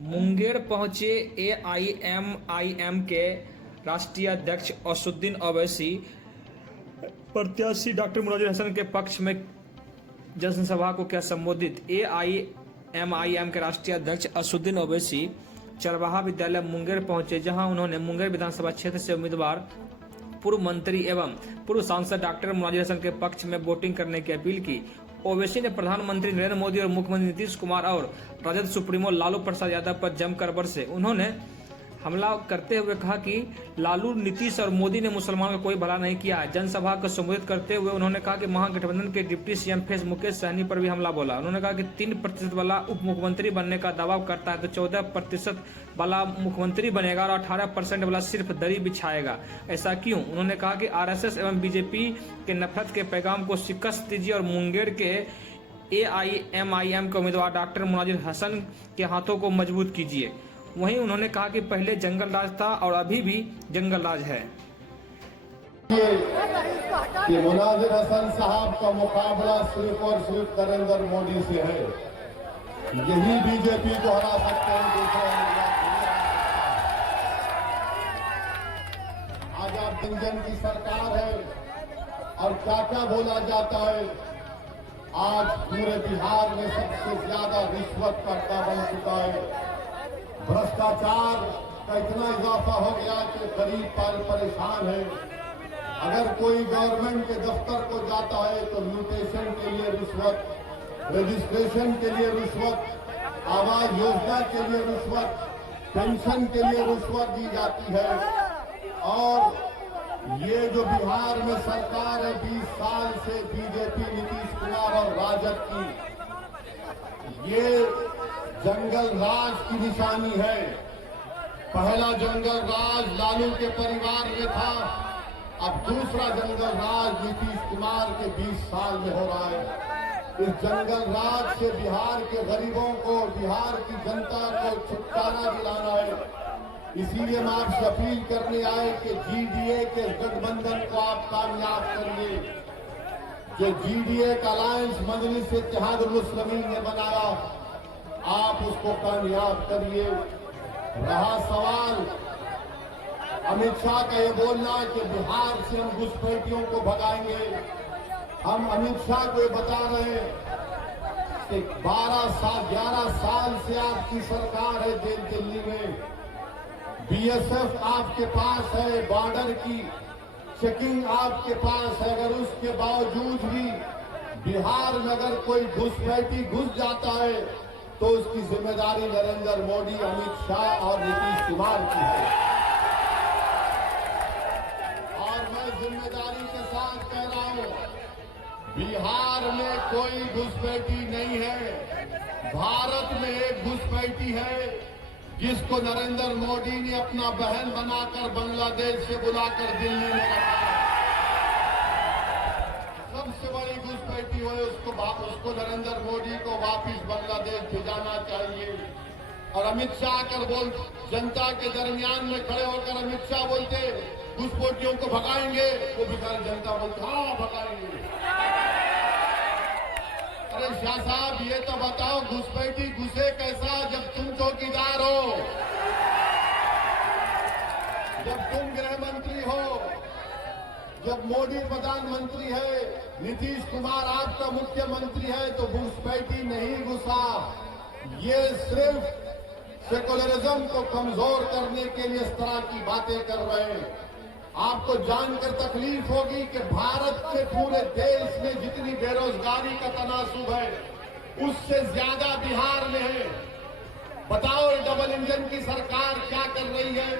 मुंगेर पहुंचे एआईएमआईएम के राष्ट्रीय अध्यक्ष असदुद्दीन ओवैसी। प्रत्याशी डॉक्टर मुनाजिर हसन के पक्ष में जनसभा को किया संबोधित। एआईएमआईएम के राष्ट्रीय अध्यक्ष असदुद्दीन ओवैसी चरवाहा विद्यालय मुंगेर पहुंचे, जहां उन्होंने मुंगेर विधानसभा क्षेत्र से उम्मीदवार पूर्व मंत्री एवं पूर्व सांसद डॉक्टर मुनाजिर हसन के पक्ष में वोटिंग करने की अपील की। ओवैसी ने प्रधानमंत्री नरेंद्र मोदी और मुख्यमंत्री नीतीश कुमार और राजद सुप्रीमो लालू प्रसाद यादव पर जमकर बरसे। उन्होंने हमला करते हुए कहा कि लालू, नीतीश और मोदी ने मुसलमानों का कोई भला नहीं किया। जनसभा को संबोधित करते हुए उन्होंने कहा कि महागठबंधन के deputy CM face Mukesh Sahani पर भी हमला बोला। उन्होंने कहा कि 3% वाला उप मुख्यमंत्री बनने का दावा करता है तो 14% वाला मुख्यमंत्री बनेगा और 18% वाला सिर्फ दरी बिछाएगा। ऐसा क्यों? उन्होंने कहा कि आरएसएस एवं बीजेपी के नफरत के पैगाम को शिकस्त दीजिए और मुंगेर के एआईएमआईएम के उम्मीदवार डॉक्टर मुनाजिर हसन के हाथों को मजबूत कीजिए। वहीं उन्होंने कहा कि पहले जंगल राज था और अभी भी जंगल राज है। कि मुनाजिर हसन साहब का मुकाबला सिर्फ और सिर्फ नरेंद्र मोदी से है। यही बीजेपी को हरा सकते हैं। आज आप इंजन की सरकार है और क्या क्या बोला जाता है। आज पूरे बिहार में सबसे ज्यादा रिश्वत का बन चुका है। भ्रष्टाचार का इतना इजाफा हो गया कि गरीब परेशान है। अगर कोई गवर्नमेंट के दफ्तर को जाता है तो म्यूटेशन के लिए रिश्वत, रजिस्ट्रेशन के लिए रिश्वत, आवास योजना के लिए रिश्वत, पेंशन के लिए रिश्वत दी जाती है। और ये जो बिहार में सरकार है 20 साल से बीजेपी, नीतीश कुमार और राजद की, ये जंगल राज की निशानी है। पहला जंगल राज लालू के परिवार में था, अब दूसरा जंगल राज नीतीश कुमार के 20 साल में हो रहा है। इस जंगल राज से बिहार के गरीबों को, बिहार की जनता को छुटकारा दिलाना है। इसीलिए हम आपसे अपील करने आए कि जीडीए के गठबंधन को आप कामयाब करिए। जो जीडीए का अलायंस मजलिस इत्तेहादुल मुस्लिमीन ने बनाया, आप उसको कामयाब करिए। रहा सवाल अमित शाह का ये बोलना कि बिहार से हम घुसपैठियों को भगाएंगे, हम अमित शाह को बता रहे हैं कि 11 साल से आपकी सरकार है दिल्ली में। बीएसएफ आपके पास है, बॉर्डर की चेकिंग आपके पास है। अगर उसके बावजूद भी बिहार में अगर कोई घुसपैठी घुस जाता है तो उसकी जिम्मेदारी नरेंद्र मोदी, अमित शाह और नीतीश कुमार की है। और मैं जिम्मेदारी के साथ कह रहा हूं, बिहार में कोई घुसपैठी नहीं है। भारत में एक घुसपैठी है जिसको नरेंद्र मोदी ने अपना बहन बनाकर बांग्लादेश से बुलाकर दिल्ली में रखा। सबसे बड़ी घुसपैठी हुई, उसको नरेंद्र मोदी को वापिस बांग्लादेश भेजाना चाहिए। और अमित शाह जनता के दरमियान में खड़े होकर अमित शाह बोलते घुसपैठियों को भगाएंगे, वो बेचारी जनता बोलती हाँ भगाएंगे। अरे शाह साहब ये तो बताओ, घुसपैठी घुसे कैसा जब तुम चौकीदार हो, जब तुम गृह मंत्री हो, जब मोदी प्रधानमंत्री है, नीतीश कुमार आपका मुख्यमंत्री है, तो घुसपैठी नहीं घुसा। ये सिर्फ सेकुलरिज्म को कमजोर करने के लिए इस तरह की बातें कर रहे हैं। आपको जानकर तकलीफ होगी कि भारत के पूरे देश में जितनी बेरोजगारी का तनासुब है उससे ज्यादा बिहार में है। बताओ डबल इंजन की सरकार क्या कर रही है।